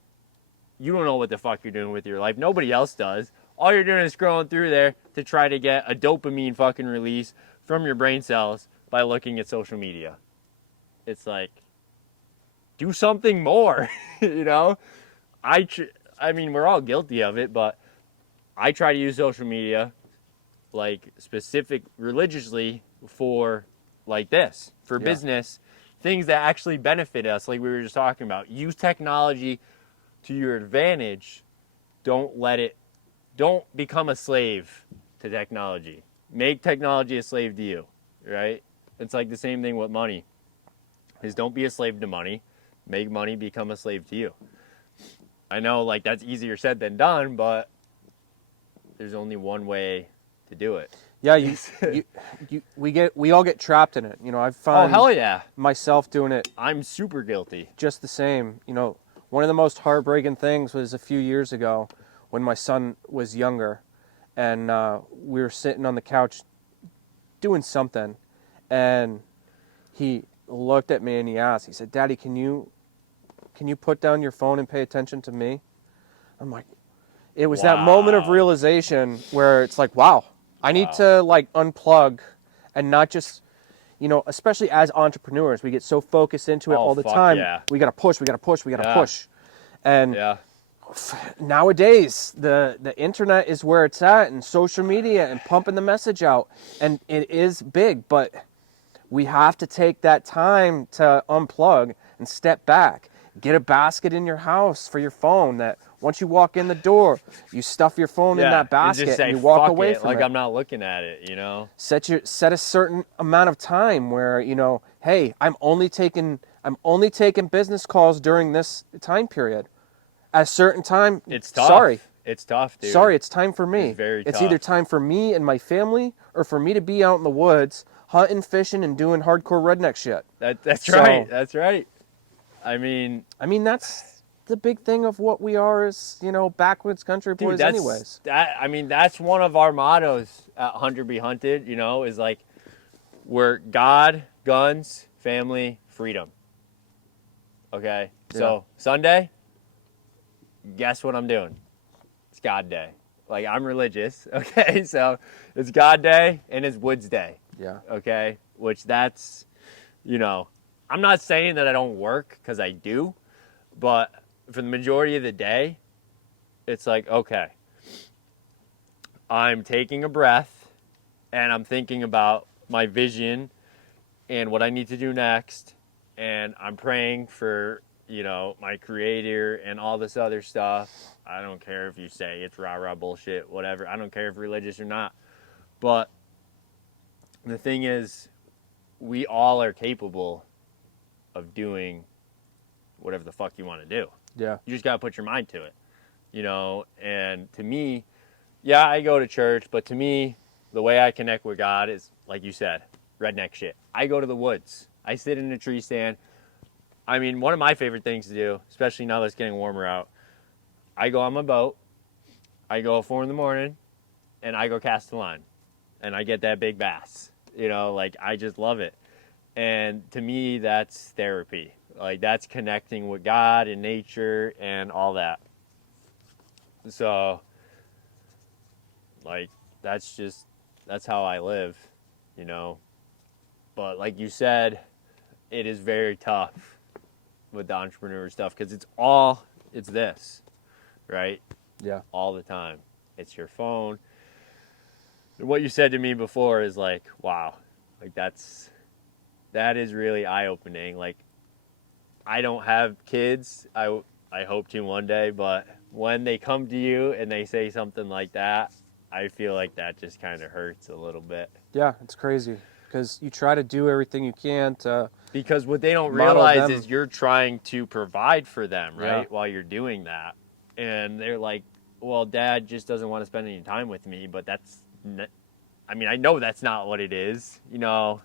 You don't know what the fuck you're doing with your life. Nobody else does. All you're doing is scrolling through there to try to get a dopamine fucking release from your brain cells by looking at social media. It's like, do something more, you know? I mean, we're all guilty of it, but I try to use social media like specific religiously for like this, for business, things that actually benefit us, like we were just talking about. Use technology to your advantage. Don't become a slave to technology. Make technology a slave to you, right? It's like the same thing with money. Is don't be a slave to money. Make money become a slave to you. I know like that's easier said than done, but there's only one way to do it. Yeah, we all get trapped in it. I've found hell yeah, myself doing it. I'm super guilty. Just the same. One of the most heartbreaking things was a few years ago when my son was younger, and we were sitting on the couch doing something, and he looked at me and he asked, he said, "Daddy, can you put down your phone and pay attention to me?" I'm like, it was that moment of realization where it's like, wow, I need to like unplug and not just, especially as entrepreneurs, we get so focused into it all the time. Yeah. We got to push. And nowadays, the internet is where it's at, and social media and pumping the message out. And it is big, but we have to take that time to unplug and step back. Get a basket in your house for your phone that once you walk in the door, you stuff your phone in that basket just say, and you walk fuck away it, from like it. I'm not looking at it, Set a certain amount of time where, hey, I'm only taking business calls during this time period. At a certain time, it's tough. Sorry. It's tough, dude. Sorry, it's time for me. It's very It's tough. either time for me and my family or for me to be out in the woods hunting, fishing, and doing hardcore redneck shit. That's right. That's right. I mean, that's the big thing of what we are as, backwoods country boys, dude, anyways. That's one of our mottos at Hunter Be Hunted, is like, we're God, guns, family, freedom. Okay? Yeah. So, Sunday, guess what I'm doing? It's God Day. Like, I'm religious, okay? So, it's God Day and it's Woods Day. Yeah. Okay? Which that's, I'm not saying that I don't work, because I do, but for the majority of the day, it's like, okay, I'm taking a breath and I'm thinking about my vision and what I need to do next, and I'm praying for, my creator and all this other stuff. I don't care if you say it's rah-rah bullshit, whatever. I don't care if religious or not. But the thing is, we all are capable of doing whatever the fuck you want to do. Yeah. You just got to put your mind to it, and to me, yeah, I go to church, but to me, the way I connect with God is, like you said, redneck shit. I go to the woods. I sit in a tree stand. I mean, one of my favorite things to do, especially now that it's getting warmer out, I go on my boat, I go at 4 a.m, and I go cast a line, and I get that big bass. I just love it. And to me, that's therapy. Like, that's connecting with God and nature and all that. So, like, that's how I live, But like you said, it is very tough with the entrepreneur stuff, because it's this, right? Yeah. All the time. It's your phone. What you said to me before is like, wow, like that is really eye opening. Like, I don't have kids. I hope to one day, but when they come to you and they say something like that, I feel like that just kind of hurts a little bit. Yeah, it's crazy because you try to do everything you can to Because what they don't model realize them. is you're trying to provide for them, Yeah. right? While you're doing that. And they're like, well, dad just doesn't want to spend any time with me, but I mean, I know that's not what it is, you know,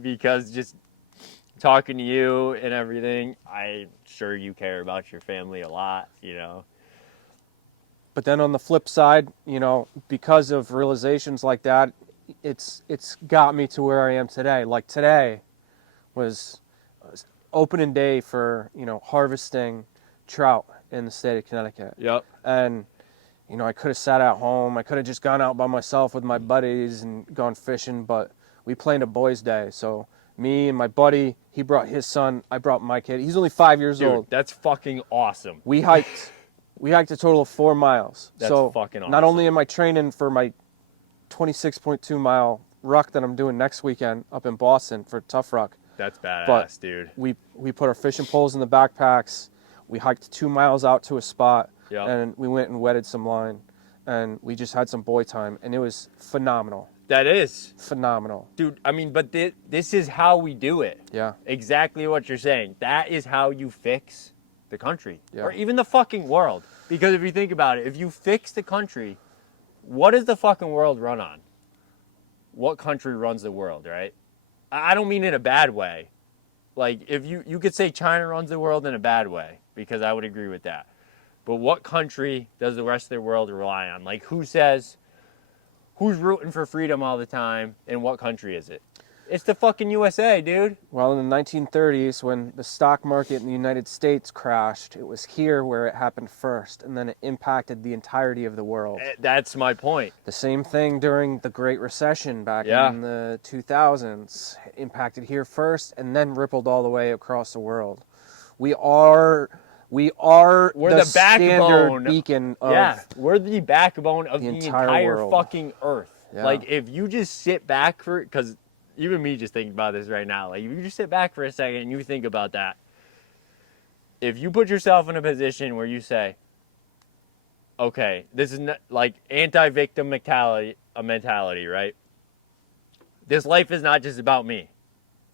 because just talking to you and everything, I'm sure you care about your family a lot, you know. But then on the flip side, you know, because of realizations like that, it's got me to where I am today. Like today was opening day for, you know, harvesting trout in the state of Connecticut. Yep. And, you know, I could have sat at home. I could have just gone out by myself with my buddies and gone fishing, but we planned a boys' day. So me and my buddy, he brought his son, I brought my kid. He's only 5 years Dude, old. that's fucking awesome. We hiked a total of 4 miles. That's so fucking awesome. Not only am I training for my 26.2 mile ruck that I'm doing next weekend up in Boston for Tough Ruck, That's badass, but dude. we put our fishing poles in the backpacks. We hiked 2 miles out to a spot, Yep. and we went and wetted some line, and we just had some boy time, and it was phenomenal. That is. Phenomenal. Dude, I mean, but this is how we do it. Yeah. Exactly what you're saying. That is how you fix the country. Yeah. Or even the fucking world. Because if you think about it, if you fix the country, what does the fucking world run on? What country runs the world, right? I don't mean in a bad way. Like, if you could say China runs the world in a bad way, because I would agree with that. But what country does the rest of the world rely on? Like, who's rooting for freedom all the time, and what country is it? It's the fucking USA, dude. Well, in the 1930s, when the stock market in the United States crashed, it was here where it happened first, and then it impacted the entirety of the world. That's my point. The same thing during the Great Recession back Yeah. in the 2000s. It impacted here first and then rippled all the way across the world. We are We're the standard backbone. beacon of Yeah, we're the backbone of the entire world. fucking earth. Yeah. Like, if you just sit back because even me just thinking about this right now, like, if you just sit back for a second and you think about that, if you put yourself in a position where you say, okay, this is not, like, anti-victim mentality, right? This life is not just about me.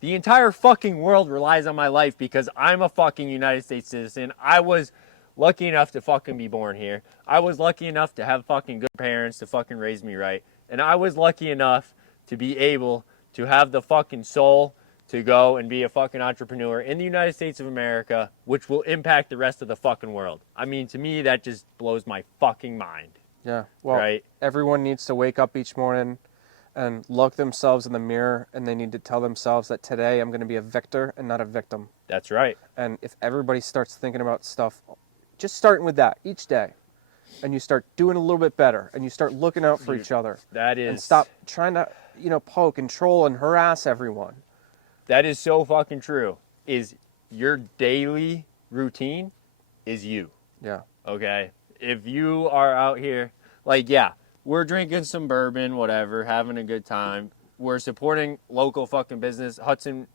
The entire fucking world relies on my life because I'm a fucking United States citizen. I was lucky enough to fucking be born here. I was lucky enough to have fucking good parents to fucking raise me right. And I was lucky enough to be able to have the fucking soul to go and be a fucking entrepreneur in the United States of America, which will impact the rest of the fucking world. I mean, to me, that just blows my fucking mind. Yeah. Well, right? Everyone needs to wake up each morning and look themselves in the mirror, and they need to tell themselves that today I'm going to be a victor and not a victim. That's right. And if everybody starts thinking about stuff, just starting with that each day, and you start doing a little bit better, and you start looking out for each other, That is... and stop trying to, poke and troll and harass everyone. That is so fucking true. Is your daily routine is you. Yeah. Okay? If you are out here, like, yeah, we're drinking some bourbon, whatever, having a good time. We're supporting local fucking business. Hudson,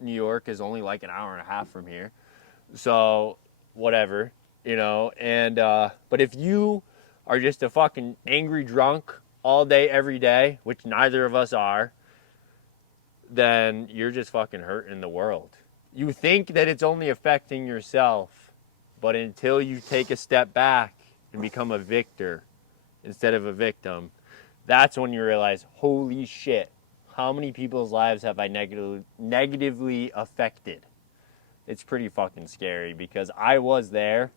New York is only like an hour and a half from here. So, whatever, and, but if you are just a fucking angry drunk all day, every day, which neither of us are, then you're just fucking hurting the world. You think that it's only affecting yourself, but until you take a step back and become a victor instead of a victim, that's when you realize, holy shit, how many people's lives have I negatively affected? It's pretty fucking scary because I was there,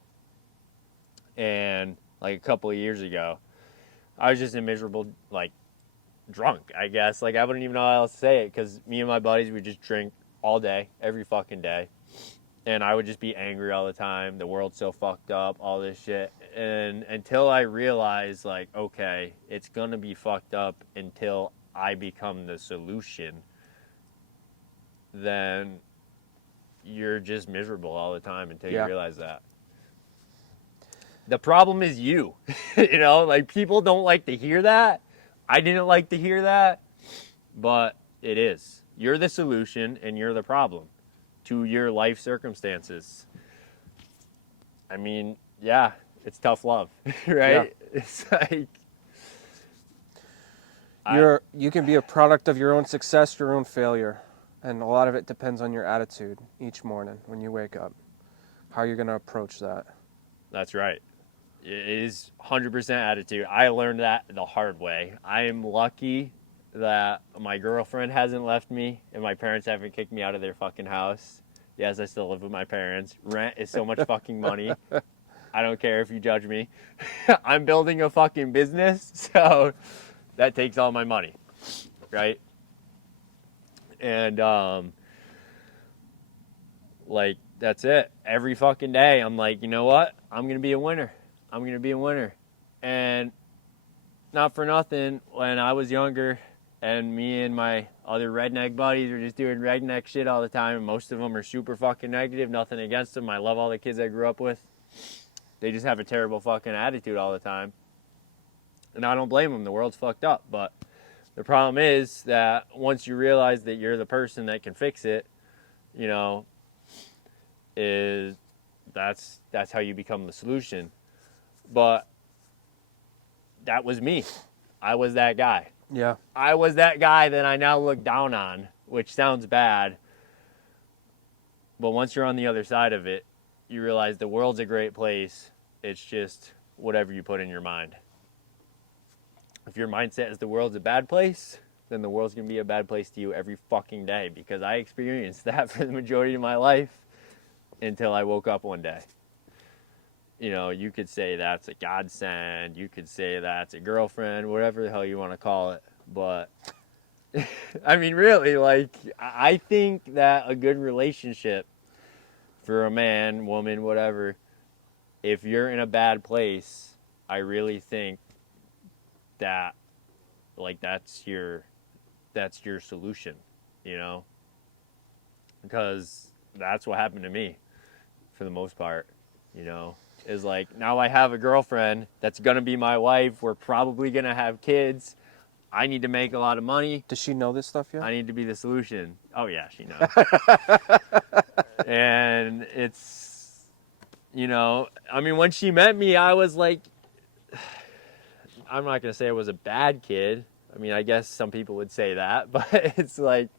and like a couple of years ago, I was just a miserable, like, drunk, I guess. Like, I wouldn't even know how else to say it, because me and my buddies would just drink all day, every fucking day, and I would just be angry all the time. The world's so fucked up, all this shit. And until I realized, like, okay, it's gonna be fucked up until I become the solution, then you're just miserable all the time until you realize that. The problem is you. Like, people don't like to hear that. I didn't like to hear that, but it is. You're the solution and you're the problem to your life circumstances. I mean, yeah, it's tough love, right? Yeah. It's like You can be a product of your own success, your own failure, and a lot of it depends on your attitude each morning when you wake up. How you're going to approach that. that's right. It is 100% attitude. I learned that the hard way. I am lucky that my girlfriend hasn't left me and my parents haven't kicked me out of their fucking house. Yes, I still live with my parents. Rent is so much fucking money. I don't care if you judge me. I'm building a fucking business, so that takes all my money, right? And like that's it. Every fucking day, I'm like, you know what? I'm gonna be a winner. I'm gonna be a winner. And not for nothing, when I was younger, and me and my other redneck buddies were just doing redneck shit all the time, and most of them are super fucking negative. Nothing against them. I love all the kids I grew up with. They just have a terrible fucking attitude all the time. And I don't blame them. The world's fucked up. But the problem is that once you realize that you're the person that can fix it, you know, is that's how you become the solution. But that was me. I was that guy. Yeah. I was that guy that I now look down on, which sounds bad. But once you're on the other side of it, you realize the world's a great place. It's just whatever you put in your mind. If your mindset is the world's a bad place, then the world's going to be a bad place to you every fucking day, because I experienced that for the majority of my life until I woke up one day. You know, you could say that's a godsend, you could say that's a girlfriend, whatever the hell you want to call it. But, I mean, really, like, I think that a good relationship for a man, woman, whatever, if you're in a bad place, I really think that, like, that's your solution, you know? Because that's what happened to me for the most part, you know? Is like, now I have a girlfriend that's gonna be my wife. We're probably gonna have kids. I need to make a lot of money. Does she know this stuff yet? I need to be the solution. Oh yeah, she knows. And it's, you know, I mean, when she met me, I was like, I'm not gonna say I was a bad kid. I mean, I guess some people would say that, but it's like,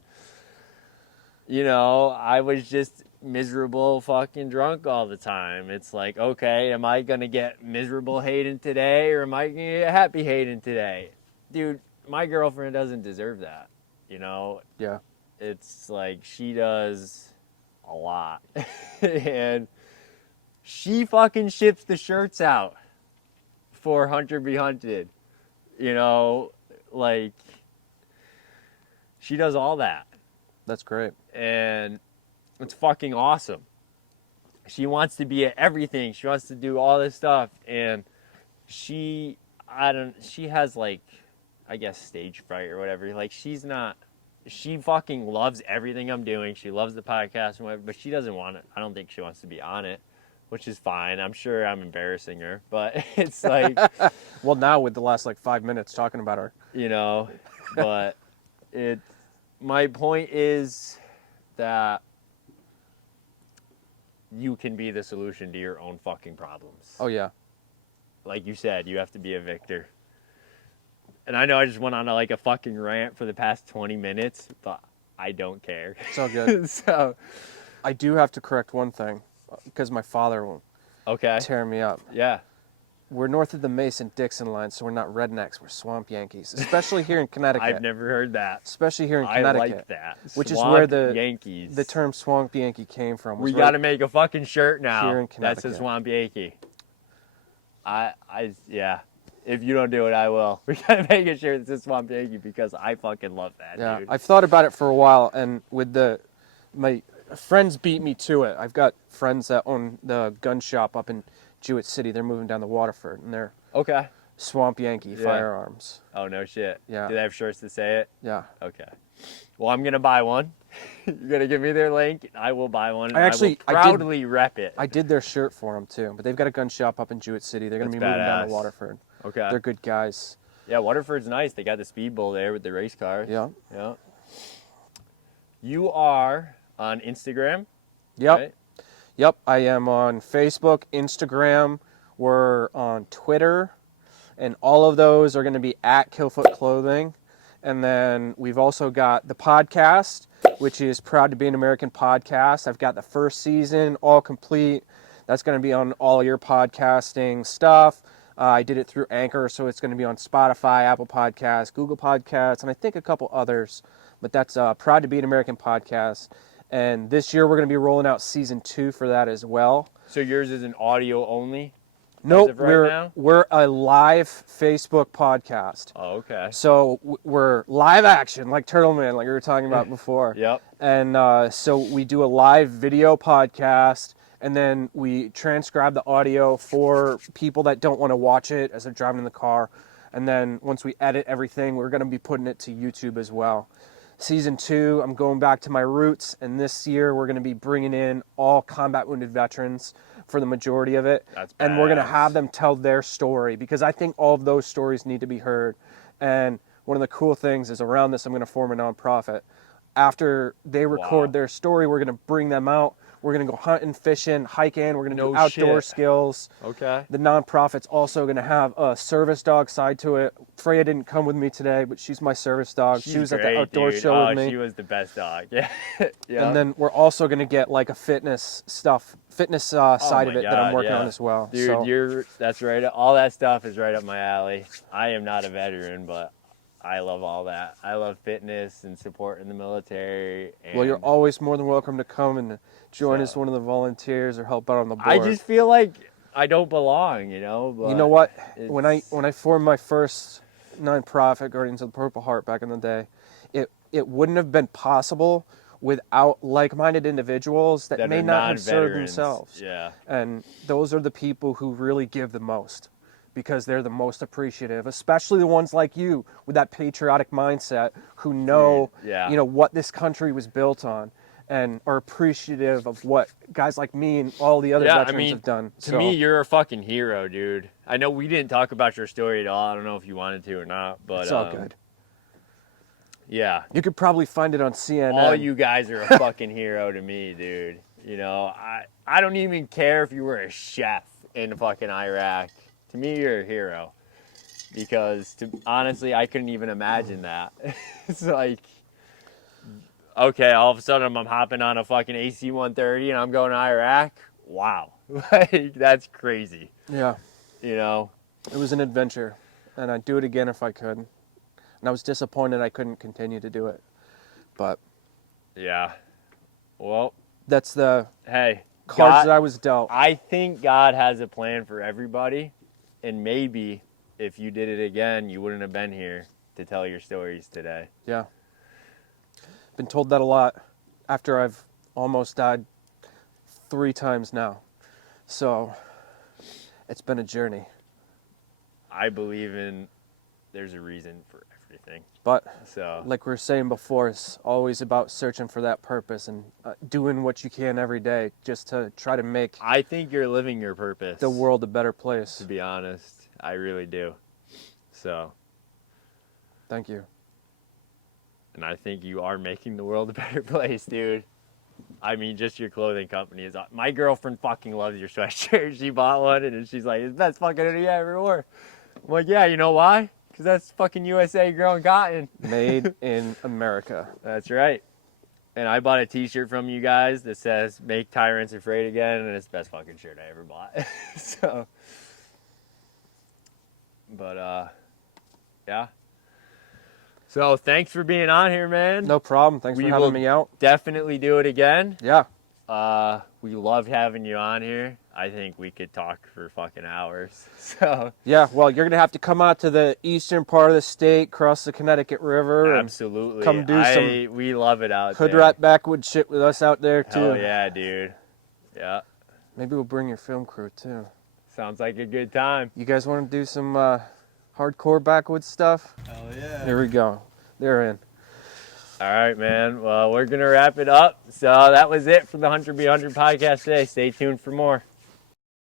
you know, I was just miserable fucking drunk all the time. It's like, okay, am I gonna get miserable Hayden today, or am I gonna get happy Hayden today? Dude, my girlfriend doesn't deserve that, you know? Yeah. It's like, she does a lot. And she fucking ships the shirts out for Hunter Be Hunted. You know, like, she does all that. That's great. And it's fucking awesome. She wants to be at everything. She wants to do all this stuff. And she has, like, I guess stage fright or whatever. Like, she fucking loves everything I'm doing. She loves the podcast and whatever, but she doesn't want it. I don't think she wants to be on it, which is fine. I'm sure I'm embarrassing her, but it's like, Well, now with the last like 5 minutes talking about her, you know, but my point is that you can be the solution to your own fucking problems. oh yeah, Like you said, you have to be a victor. And I know I just went on a fucking rant for the past 20 minutes, but I don't care. it's all good. So, I do have to correct one thing, because my father will okay. tear me up. Yeah. We're north of the Mason-Dixon line, so we're not rednecks, we're swamp Yankees, especially here in Connecticut. I've never heard that. Especially here in I Connecticut. like that. Which is Swamp where the Yankees. The term swamp Yankee came from. We got to make a fucking shirt now. Here in That's a Connecticut. Swamp Yankee. Yeah. If you don't do it, I will. We got to make a shirt that says Swamp Yankee, because I fucking love that, Yeah, dude. I've thought about it for a while, and with my friends beat me to it. I've got friends that own the gun shop up in Jewett City. They're moving down to Waterford, and they're Okay. Swamp Yankee Yeah. firearms. Oh, no shit. Yeah. Do they have shirts that say it? Yeah. Okay. Well, I'm going to buy one. You're going to give me their link. I will buy one. And I actually- will proudly rep it. I did their shirt for them too, but they've got a gun shop up in Jewett City. They're going to be That's moving down badass. to Waterford. Okay. They're good guys. Yeah, Waterford's nice. They got the speed bowl there with the race cars. Yeah. Yeah. You are on Instagram, Yep. right? Yep. I am on Facebook, Instagram. We're on Twitter, and all of those are going to be at Killfoot Clothing. And then we've also got the podcast, which is Proud to Be an American Podcast. I've got the first season all complete. That's going to be on all your podcasting stuff. I did it through Anchor, so it's going to be on Spotify, Apple Podcasts, Google Podcasts, and I think a couple others. But that's Proud to Be an American Podcast. And this year we're going to be rolling out season 2 for that as well. So yours is an audio only? Nope, of right now? we're a live Facebook podcast. Oh, okay. So we're live action, like Turtle Man, like we were talking about before. Yep. And so we do a live video podcast, and then we transcribe the audio for people that don't want to watch it as they're driving in the car. And then once we edit everything, we're going to be putting it to YouTube as well. Season 2, I'm going back to my roots, and this year we're going to be bringing in all combat wounded veterans for the majority of it. That's and we're going to badass. have them tell their story, because I think all of those stories need to be heard. And one of the cool things is around this, I'm going to form a nonprofit. After they record Wow. their story, we're going to bring them out. We're going to go hunting, fishing, hiking. We're going to No do outdoor shit. skills. Okay. The nonprofit's also going to have a service dog side to it. Freya didn't come with me today, but she's my service dog. She was at the great, outdoor dude. show with me. She was the best dog. Yeah. Yeah. And then we're also going to get like a fitness side of my it that I'm God, working yeah. on as well. Dude, So, that's right. All that stuff is right up my alley. I am not a veteran, but I love all that. I love fitness and supporting the military. And well, you're always more than welcome to come and join So- as one of the volunteers or help out on the board. I just feel like I don't belong, you know. But you know what? When it's- I formed my first nonprofit, Guardians of the Purple Heart, back in the day, it wouldn't have been possible without like-minded individuals that may are not have served non-veterans. themselves. Yeah. And those are the people who really give the most, because they're the most appreciative, especially the ones like you with that patriotic mindset who know, yeah. you know, what this country was built on, and are appreciative of what guys like me and all the other veterans have done. To me, you're a fucking hero, dude. I know we didn't talk about your story at all. I don't know if you wanted to or not, but it's all good. Yeah. You could probably find it on CNN. All you guys are a fucking hero to me, dude. You know, I don't even care if you were a chef in fucking Iraq. To me, you're a hero. Because, honestly, I couldn't even imagine that. It's like, okay, all of a sudden I'm hopping on a fucking AC-130 and I'm going to Iraq. Wow. Like, that's crazy. Yeah, You know? it was an adventure, and I'd do it again if I could. And I was disappointed I couldn't continue to do it. But Yeah. Well, that's the hey. cards that I was dealt. I think God has a plan for everybody, and maybe if you did it again, you wouldn't have been here to tell your stories today. Yeah. Been told that a lot after I've almost died 3 times now. So it's been a journey. I believe there's a reason for everything. But So, like we were saying before, it's always about searching for that purpose and doing what you can every day just to try to make I think you're living your purpose. the world a better place. To be honest, I really do. So, Thank you. and I think you are making the world a better place, dude. I mean, just your clothing company is. My girlfriend fucking loves your sweatshirt. She bought one, and she's like, "It's the best fucking hoodie I ever wore." I'm like, "Yeah, you know why? Because that's fucking USA grown cotton." Made in America. That's right. And I bought a T-shirt from you guys that says "Make Tyrants Afraid Again," and it's the best fucking shirt I ever bought. So, but yeah. So thanks for being on here, man. No problem. Thanks We for will having me out. Definitely do it again. Yeah. We loved having you on here. I think we could talk for fucking hours. So Yeah, well, you're going to have to come out to the eastern part of the state, cross the Connecticut River, absolutely, come do we love it out hood there. rat backwood shit with us out there, too. Hell yeah, dude. Yeah, Maybe we'll bring your film crew, too. sounds like a good time. You guys want to do some hardcore backwoods stuff? Hell yeah. Here we go. They're in. All right, man. Well, we're gonna wrap it up. So that was it for the Hunter Be 100 podcast today. Stay tuned for more.